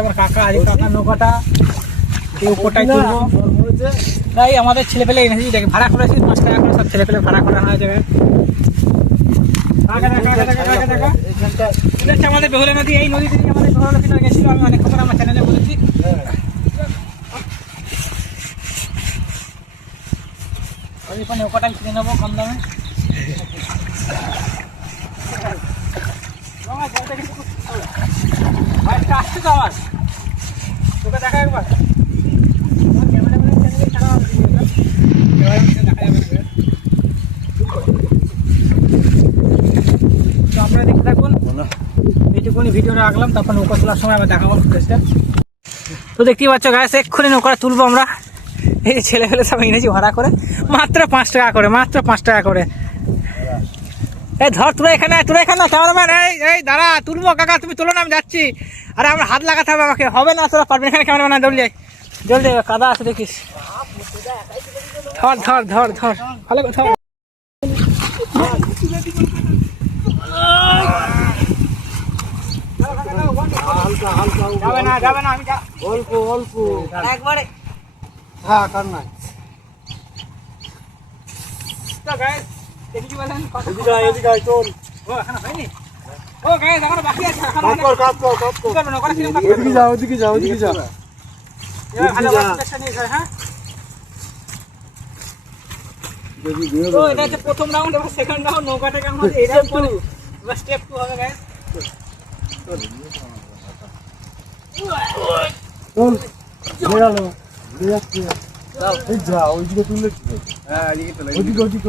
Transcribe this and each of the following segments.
আমার কাকা আদি কাকা নৌকাটা। এই উপরটাই তুলবো। তাই আমাদের ছেলেপেলে এনেছি দেখে ভাড়া করেছি পাঁচ টাকা করে সব ছেলেপেলে ভাড়া করে আনা যাবে আমাদের বেহুলা নদী এই নদী থেকে আমাদের বেহুলা নদী গেছিল আমি অনেক খবর আমার চ্যানেলে বলেছি। হ্যাঁ ওই ওখানে নৌকাটাই কিনে নেব কম দামে। আসছে তো আওয়াজ? তোকে দেখা একবার। আমার আপনারা দেখতে থাকুন। এইটুকুনি ভিডিওটা রাখলাম তারপর নৌকা তোলার সময় আবার দেখাবো তো দেখতেই পাচ্ছ গাছ এক্ষুনি নৌকাটা তুলবো আমরা। এই যে ছেলে ফেলে সব এনেছি ভাড়া করে। মাত্র পাঁচ টাকা করে মাত্র পাঁচ টাকা করে। এই ধর তোরা এখানে তোরা এখানে ক্যামেরাম্যান এই এই দাঁড়া তুলবো কাকা তুমি তুলো না আমি যাচ্ছি। আরে আমার হাত লাগাতে হবে আমাকে হবে না তোরা পারবেন এখানে ক্যামেরাম্যান জলদি। জলদি কাদা আছে দেখিস। ধর ধর ধর ধর ভালো কথা যাবে না যাবে না আমি অল্প অল্প। একবারে। হ্যাঁ কার নাই। বলেন? এদিকে আয়, এদিকে আয়, চল ও, এখনও হয়নি? ও, guys, এখনও বাকি আছে, এখনও কাজ কর কাজ কর কাজ কর করবেন? ওখানে কিরম কাজ ওদিকে করবেন? যা ওদিকে যা ওদিকে ভালো যা। নিয়ে হ্যাঁ? তো এটা হচ্ছে প্রথম রাউন্ড এবার সেকেন্ড রাউন্ড নৌকাটা কেমন হবে এটা পরে এবার স্টেপ টু হবে গাইস চল বেরালো বেরিয়ে যাচ্ছে ওইদিকে তুললে কি হবে? ওইদিকে ওইদিকে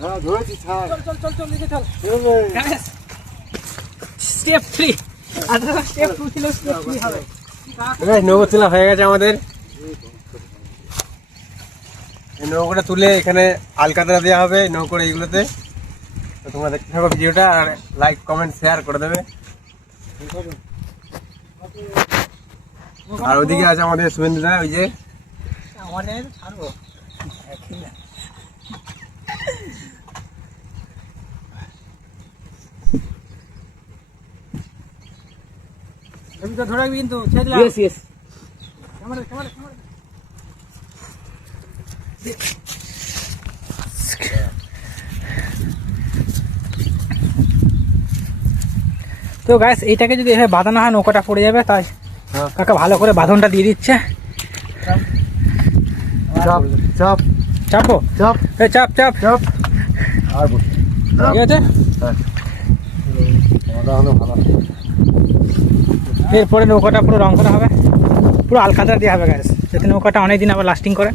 হ্যাঁ ধরেছি ছাড়। চল চল চল চল চল। স্টেপ থ্রি আর স্টেপ টু ছিল স্টেপ থ্রি হবে। নৌকো তোলা হয়ে গেছে আমাদের। নৌকোটা তুলে এখানে আলকাতরা দেওয়া হবে নৌকোর এইগুলোতে। তো তোমরা দেখতে থাকো ভিডিওটা আর লাইক কমেন্ট শেয়ার করে দেবে। আর ওদিকে আছে আমাদের শুভেন্দুদা ওই যে। আমাদের ছাড়বো ছবিটা ধরে রাখবি কিন্তু ছেড়ে দিলাম ক্যামেরা ক্যামেরা ক্যামেরা তো গ্যাস এইটাকে যদি এভাবে বাঁধানো হয় নৌকাটা পড়ে যাবে তাই হ্যাঁ। কাকা ভালো করে বাঁধনটা দিয়ে দিচ্ছে চাপ চাপ। চাপো। চাপ। এ চাপ চাপ। চাপ। আর বস। ঠিক আছে? হলো ভালো এরপরে নৌকাটা পুরো রং করা হবে। পুরো আলকাতা দিয়ে হবে গ্যাস যাতে নৌকাটা অনেকদিন আবার লাস্টিং করে।